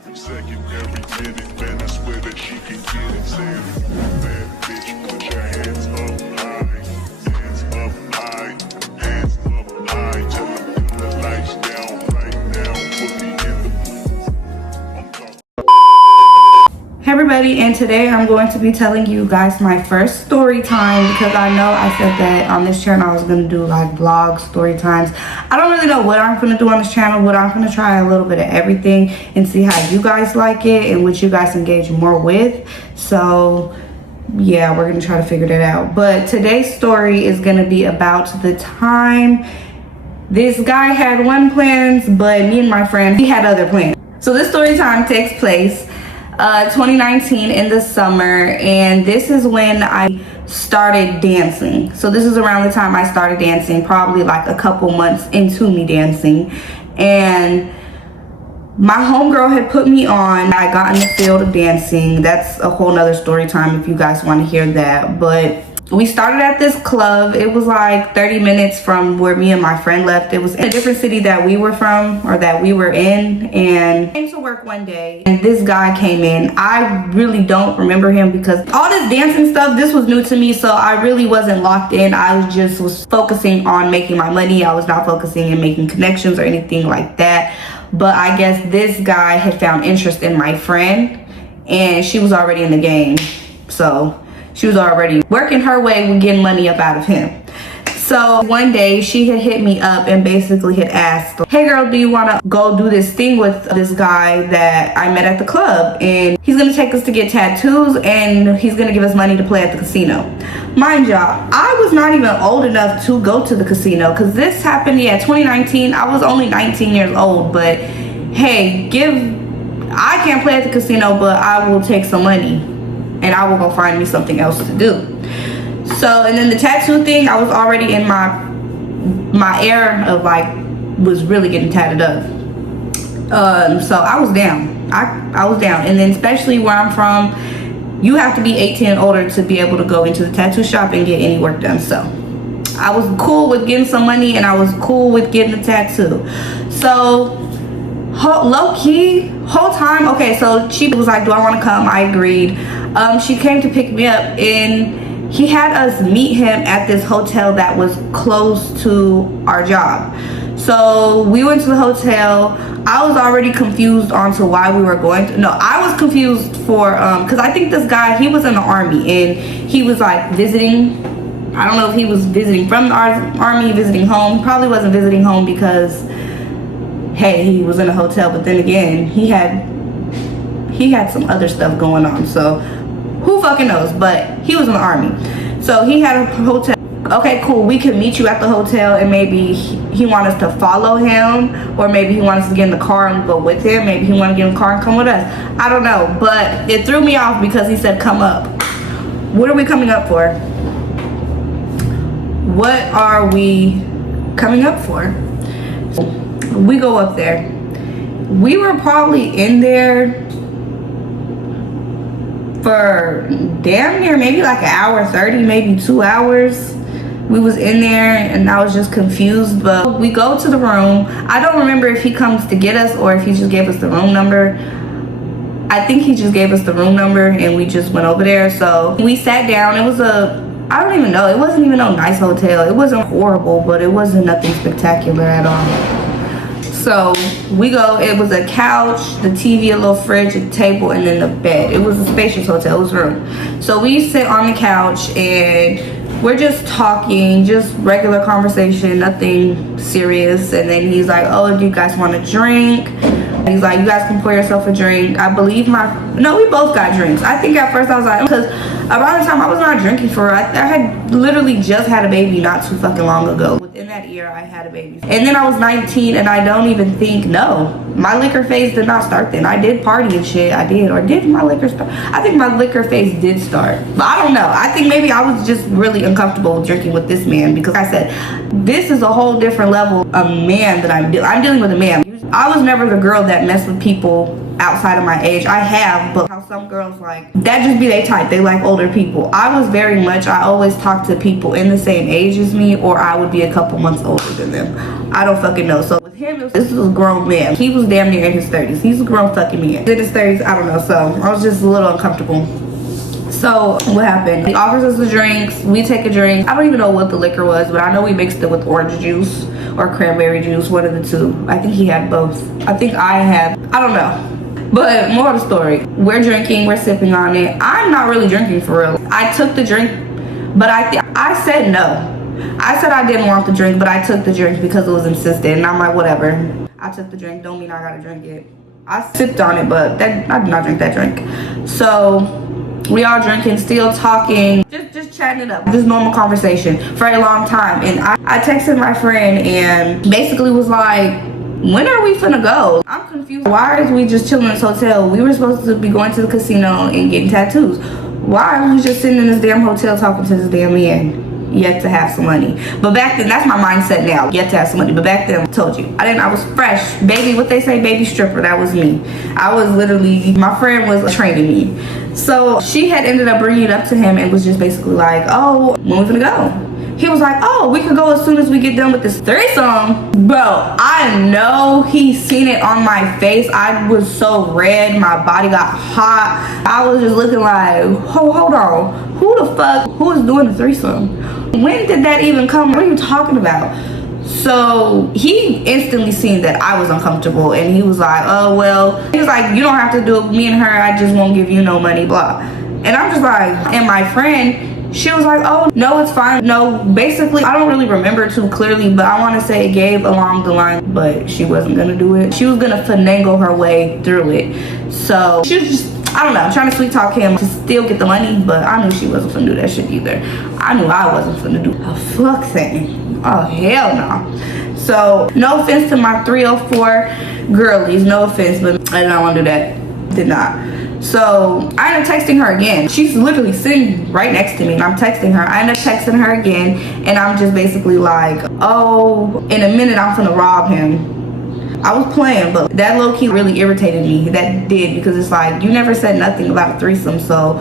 every second, every minute, man, I swear that she can get it. Saying, bad bitch, put your hands up high, hands up high, hands up high. Tell them turn the lights down right now, put me in the mood. I'm talking. Hey everybody, and today I'm going to be telling you guys my first story time, because I know I said that on this channel I was going to do like vlogs, story times. I don't really know what I'm going to do on this channel, but I'm going to try a little bit of everything and see how you guys like it and what you guys engage more with. So yeah, we're going to try to figure that out. But today's story is going to be about the time this guy had one plans, but me and my friend, he had other plans. So this story time takes place 2019 in the summer, and this is when I started dancing. So this is around the time I started dancing, probably like a couple months into me dancing. And my homegirl had put me on. I got in the field of dancing. That's a whole nother story time if you guys want to hear that. But we started at this club. It was like 30 minutes from where me and my friend left. It was in a different city that we were from, or that we were in. And I came to work one day and this guy came in. I really don't remember him because all this dancing stuff, this was new to me. So I really wasn't locked in. I was focusing on making my money. I was not focusing in making connections or anything like that. But I guess this guy had found interest in my friend, and she was already in the game. So she was already working her way with getting money up out of him. So one day she had hit me up and basically had asked, hey girl, do you want to go do this thing with this guy that I met at the club? And he's going to take us to get tattoos, and he's going to give us money to play at the casino. Mind y'all, I was not even old enough to go to the casino, because this happened, 2019. I was only 19 years old, but hey, I can't play at the casino, but I will take some money and I will go find me something else to do. So, and then the tattoo thing, I was already in my era of like, was really getting tatted up. So I was down. I was down. And then especially where I'm from, you have to be 18 and older to be able to go into the tattoo shop and get any work done. So I was cool with getting some money, and I was cool with getting a tattoo. So low-key, whole time, okay, so she was like, do I want to come? I agreed. She came to pick me up, and he had us meet him at this hotel that was close to our job. So we went to the hotel. I was already confused onto why we were going to, no, I was confused for, because I think this guy, he was in the army, and he was like visiting. I don't know if he was visiting from the army, visiting home. He probably wasn't visiting home because, hey, he was in a hotel, but then again, he had some other stuff going on, so who fucking knows. But he was in the army, so he had a hotel. Okay, cool, we could meet you at the hotel, and maybe he wanted us to follow him, or maybe he wanted us to get in the car and go with him. Maybe he wanted to get in the car and come with us. I don't know, but it threw me off because he said come up. What are we coming up for? What are we coming up for? We go up there. We were probably in there for damn near maybe like an hour 30, maybe 2 hours. We was in there, and I was just confused. But we go to the room. I don't remember if he comes to get us or if he just gave us the room number. I think he just gave us the room number, and we just went over there. So we sat down. It was I don't even know, it wasn't even a nice hotel. It wasn't horrible, but it wasn't nothing spectacular at all. So we go, it was a couch, the TV, a little fridge, a table, and then the bed. It was a spacious hotel, it was a room. So we sit on the couch, and we're just talking, just regular conversation, nothing serious. And then he's like, oh, do you guys want a drink? He's like, you guys can pour yourself a drink. I believe no, we both got drinks. I think at first I was like, because around the time I was not drinking for, I had literally just had a baby not too fucking long ago. Within that year, I had a baby. And then I was 19, and I don't even think, no, my liquor phase did not start then. I did party and shit, I did. Or did my liquor start? I think my liquor phase did start. But I don't know. I think maybe I was just really uncomfortable drinking with this man, because like I said, this is a whole different level of man that I'm dealing with a man. I was never the girl that messed with people outside of my age. I have, but how some girls like, that just be their type. They like older people. I was very much, I always talk to people in the same age as me, or I would be a couple months older than them. I don't fucking know. So with him. This was a grown man. He was damn near in his 30s. He's a grown fucking man. In his 30s, I don't know. So I was just a little uncomfortable. So what happened? He offers us the drinks. We take a drink. I don't even know what the liquor was, but I know we mixed it with orange juice or cranberry juice, one of the two. I think he had both. I think I had, I don't know. But more of the story. We're drinking, we're sipping on it. I'm not really drinking for real. I took the drink, but I said no. I said I didn't want the drink, but I took the drink because it was insistent. And I'm like, whatever. I took the drink, don't mean I gotta drink it. I sipped on it, but I did not drink that drink. So we all drinking, still talking, just chatting it up, just normal conversation for a long time. And I texted my friend and basically was like, when are we finna go? I'm confused. Why are we just chilling in this hotel? We were supposed to be going to the casino and getting tattoos. Why are we just sitting in this damn hotel talking to this damn man? Yet to have some money. But back then, that's my mindset now, yet to have some money. But back then, I told you, I was fresh, baby, what they say, baby stripper. That was me. I was literally, my friend was training me. So she had ended up bringing it up to him and was just basically like, oh, when we gonna go? He was like, oh, we could go as soon as we get done with this threesome. Bro, I know he's seen it on my face. I was so red, my body got hot. I was just looking like, hold on, who the fuck, who is doing the threesome? When did that even come? What are you talking about? So he instantly seen that I was uncomfortable and he was like, oh, well, he was like, you don't have to do it with me and her. I just won't give you no money, blah. And I'm just like, and my friend, she was like, oh, no, it's fine. No, basically, I don't really remember too clearly, but I want to say it gave along the line, but she wasn't going to do it. She was going to finagle her way through it. So she was just, I don't know, trying to sweet talk him to still get the money, but I knew she wasn't finna do that shit either. I knew I wasn't finna do a fuck thing. Oh, hell no. So, no offense to my 304 girlies, no offense, but I did not want to do that. Did not. So, I ended up texting her again. She's literally sitting right next to me, and I'm texting her. I ended up texting her again, and I'm just basically like, oh, in a minute I'm finna rob him. I was playing, but that low-key really irritated me. That did, because it's like, you never said nothing about a threesome, so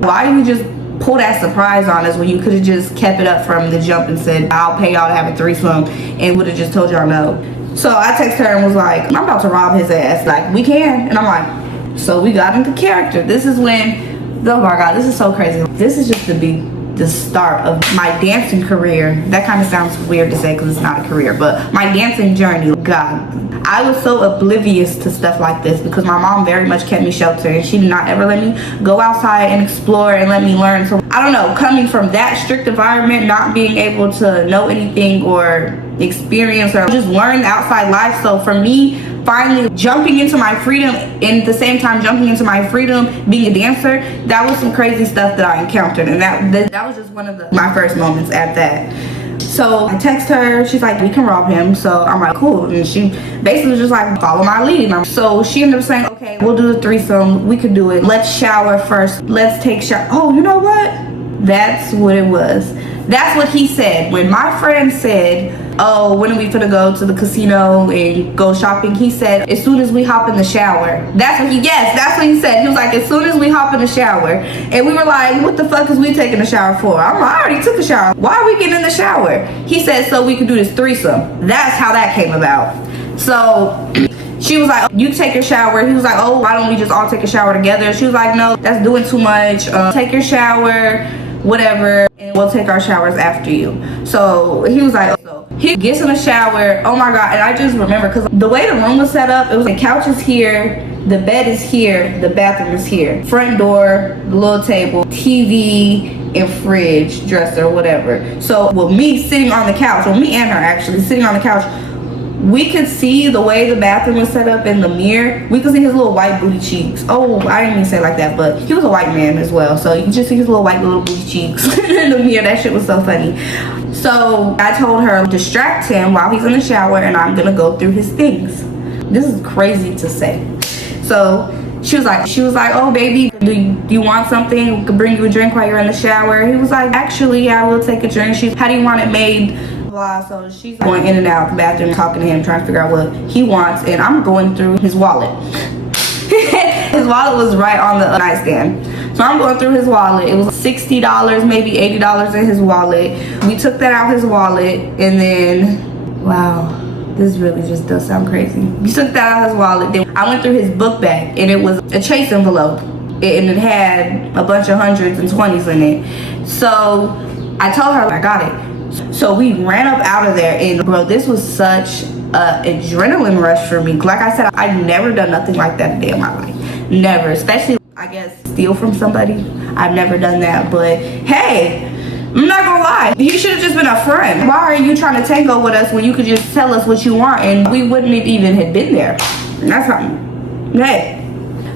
why do you just pull that surprise on us when you could have just kept it up from the jump and said, I'll pay y'all to have a threesome, and would have just told y'all no. So I texted her and was like, I'm about to rob his ass. Like, we can. And I'm like, so we got into character. This is when, oh my God, this is so crazy. This is just the start of my dancing career. That kind of sounds weird to say because it's not a career, but my dancing journey. God, I was so oblivious to stuff like this because my mom very much kept me sheltered and she did not ever let me go outside and explore and let me learn. So I don't know, coming from that strict environment, not being able to know anything or experience or just learn the outside life. So for me, finally jumping into my freedom and at the same time jumping into my freedom being a dancer, that was some crazy stuff that I encountered, and that was just one of my first moments at that. So I text her, she's like, we can rob him. So I'm like, cool. And she basically was just like, follow my lead. So she ended up saying, okay, we'll do the threesome, we could do it, let's shower first, let's take shower. Oh, you know what, that's what it was. That's what he said. When my friend said, oh, when are we finna go to the casino and go shopping? He said, as soon as we hop in the shower. That's what he said. He was like, as soon as we hop in the shower. And we were like, what the fuck is we taking a shower for? I'm like, I already took a shower. Why are we getting in the shower? He said, so we could do this threesome. That's how that came about. So she was like, you take your shower. He was like, oh, why don't we just all take a shower together? She was like, no, that's doing too much. Take your shower, whatever, and we'll take our showers after you. So he was like, so he gets in the shower. Oh my God. And I just remember, because the way the room was set up, it was the couch is here, the bed is here, the bathroom is here, front door, the little table, TV, and fridge, dresser, whatever. So with me sitting on the couch, or me and her actually sitting on the couch, we could see the way the bathroom was set up in the mirror. We could see his little white booty cheeks. Oh, I didn't mean to say it like that, but he was a white man as well. So you can just see his little booty cheeks in the mirror. That shit was so funny. So I told her, distract him while he's in the shower and I'm gonna go through his things. This is crazy to say. So she was like, oh baby, do you want something? We could bring you a drink while you're in the shower. He was like, actually, yeah, I will take a drink. She's, how do you want it made? Blah. So she's going in and out the bathroom, talking to him, trying to figure out what he wants, and I'm going through his wallet. His wallet was right on the nightstand. So I'm going through his wallet. It was $60, maybe $80 in his wallet. We took that out of his wallet, and then, wow. This really just does sound crazy. He took that out of his wallet. Then I went through his book bag, and it was a Chase envelope, and it had a bunch of hundreds and 20s in it. So I told her I got it. So we ran up out of there, and bro, this was such an adrenaline rush for me. Like I said, I've never done nothing like that a day in my life. Never. Especially, I guess, steal from somebody. I've never done that. But hey, I'm not gonna lie, he should have just been a friend. Why are you trying to tango with us when you could just tell us what you want and we wouldn't have even have been there? And that's something. Hey,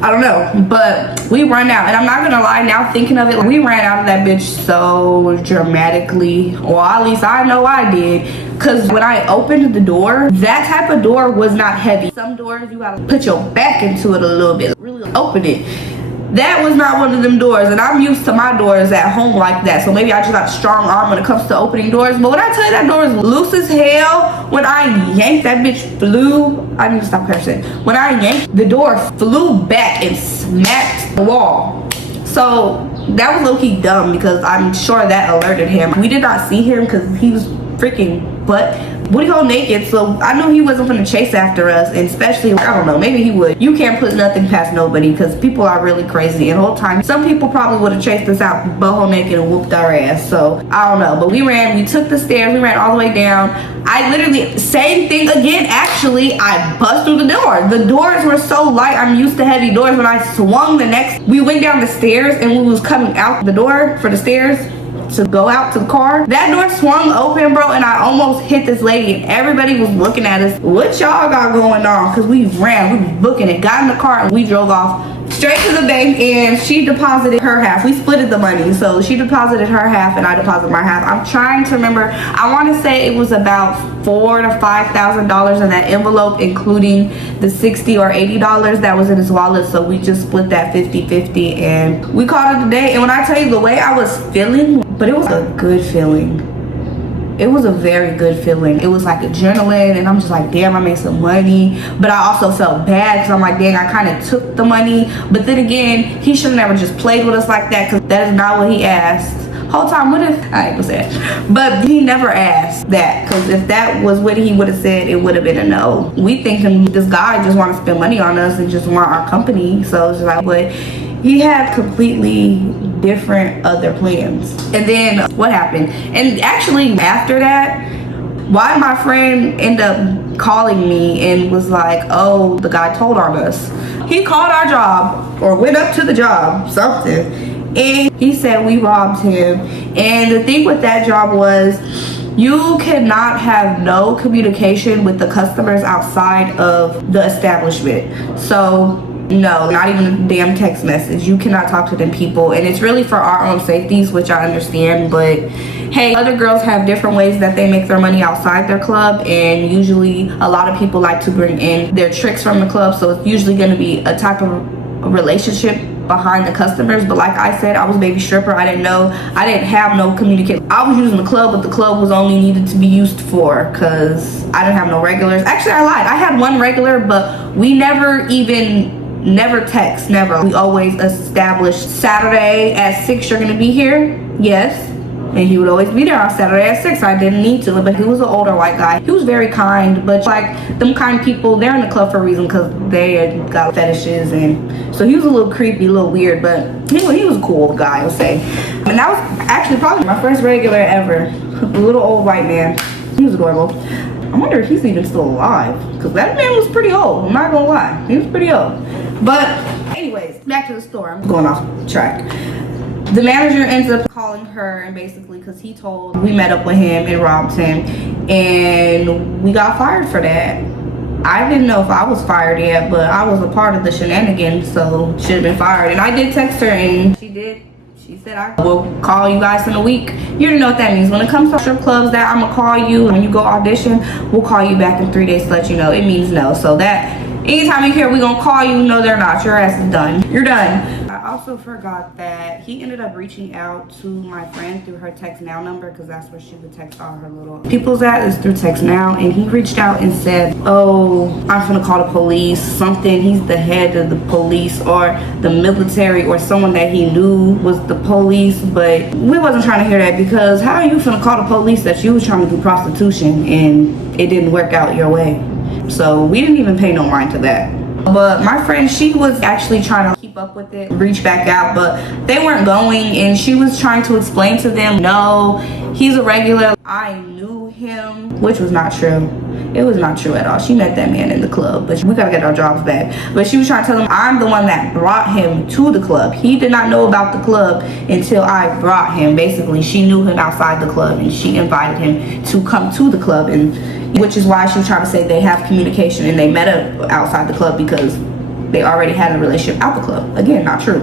I don't know, but we run out, and I'm not gonna lie, now thinking of it, we ran out of that bitch so dramatically. Well, at least I know I did, because when I opened the door, that type of door was not heavy. Some doors you gotta put your back into it a little bit, really open it. That was not one of them doors, and I'm used to my doors at home like that, so maybe I just got a strong arm when it comes to opening doors. But when I tell you that door is loose as hell, when I yanked, that bitch flew. I need to stop cursing. When I yanked, the door flew back and smacked the wall. So that was low-key dumb, because I'm sure that alerted him. We did not see him because he was freaking booty hole naked, so I knew he wasn't gonna chase after us. And especially, I don't know, maybe he would. You can't put nothing past nobody, because people are really crazy. And the whole time, some people probably would have chased us out butthole naked and whooped our ass. So I don't know, but we took the stairs, we ran all the way down. I literally, same thing again, actually, I bust through the door. The doors were so light, I'm used to heavy doors. When I swung we went down the stairs, and we was coming out the door for the stairs to go out to the car. That door swung open, bro, and I almost hit this lady, and everybody was looking at us. What y'all got going on? Because we ran, we was booking it, got in the car, and we drove off straight to the bank, and she deposited her half. We splitted the money, so she deposited her half and I deposited my half. I'm trying to remember, I want to say it was about $4,000 to $5,000 in that envelope, including the $60 or $80 that was in his wallet. So we just split that 50-50, and we called it a day. And when I tell you the way I was feeling, but it was a good feeling. It was a very good feeling. It was like adrenaline, and I'm just like, damn, I made some money. But I also felt bad, because I'm like, dang, I kind of took the money. But then again, he should have never just played with us like that, because that is not what he asked. Whole time, what if, I ain't gonna say it, but he never asked that, because if that was what he would have said, it would have been a no. We thinking this guy just want to spend money on us and just want our company. So it's like, but he had completely different other plans. And then what happened? And actually after that, why my friend ended up calling me and was like, oh, the guy told on us. He called our job, or went up to the job, something, and he said we robbed him. And the thing with that job was, you cannot have no communication with the customers outside of the establishment. So no, not even a damn text message. You cannot talk to them people, and it's really for our own safeties, which I understand. But hey, other girls have different ways that they make their money outside their club, and usually a lot of people like to bring in their tricks from the club, so it's usually going to be a type of relationship behind the customers. But like I said, I was a baby stripper. I didn't have no communication. I was using the club, but the club was only needed to be used for, because I didn't have no regulars. Actually, I lied, I had one regular, but we never text, never. We always established Saturday at 6 you're gonna be here. Yes. And he would always be there on Saturday at 6. I didn't need to, but he was an older white guy. He was very kind, but like them kind people, they're in the club for a reason, because they got fetishes. And so he was a little creepy, a little weird, but he was a cool guy, I would say. And that was actually probably my first regular ever. A little old white man. He was adorable. I wonder if he's even still alive, because that man was pretty old. I'm not gonna lie, he was pretty old. But anyways, back to the story. I'm going off track. The manager ends up calling her, and basically, because we met up with him and robbed him, and we got fired for that. I didn't know if I was fired yet, but I was a part of the shenanigans, so should have been fired. And I did text her, and she did. She said, I will call you guys in a week. You already know what that means. When it comes to strip clubs, that I'm gonna call you when you go audition, we'll call you back in 3 days to let you know. It means no. So that Anytime you hear we gonna call you, no they're not. Your ass is done. You're done. I also forgot that he ended up reaching out to my friend through her text now number, because that's where she would text all her little people's at, is through text now. And he reached out and said, oh, I'm gonna call the police, something. He's the head of the police or the military or someone that he knew was the police. But we wasn't trying to hear that, because how are you gonna call the police that you was trying to do prostitution and it didn't work out your way? So we didn't even pay no mind to that. But my friend, she was actually trying to keep up with it, reach back out, but they weren't going, and she was trying to explain to them, no, he's a regular. I knew him, which was not true. It was not true at all. She met that man in the club, but we gotta get our jobs back. But she was trying to tell him, I'm the one that brought him to the club. He did not know about the club until I brought him. Basically, she knew him outside the club, and she invited him to come to the club, and which is why she was trying to say they have communication and they met up outside the club, because they already had a relationship out the club. Again, not true.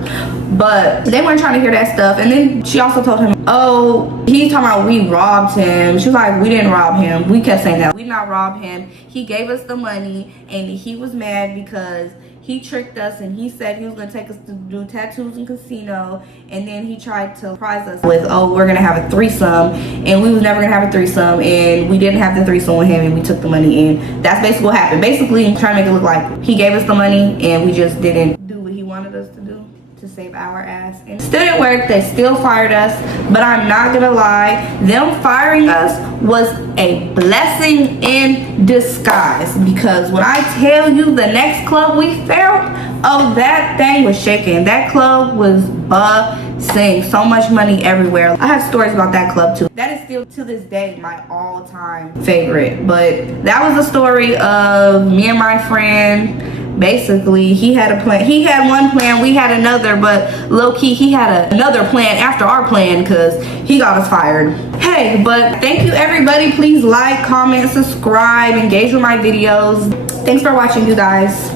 But they weren't trying to hear that stuff. And then she also told him, oh, he's talking about we robbed him. She was like, we didn't rob him. We kept saying that. We did not rob him. He gave us the money, and he was mad because he tricked us, and he said he was going to take us to do tattoos in casino, and then he tried to surprise us with, oh, we're going to have a threesome, and we was never going to have a threesome, and we didn't have the threesome with him, and we took the money, and that's basically what happened. Basically, trying to make it look like he gave us the money, and we just didn't do what he wanted us to do to save our ass. And it still didn't work. They still fired us, but I'm not gonna lie, them firing us was a blessing in disguise, because when I tell you the next club we found, oh, that thing was shaking. That club was buzzing. So much money everywhere. I have stories about that club too. That is still to this day my all-time favorite. But that was the story of me and my friend. Basically, he had a plan. He had one plan, we had another, but low-key he had another plan after our plan, because he got us fired. Hey, but thank you everybody. Please like, comment, subscribe, engage with my videos. Thanks for watching, you guys.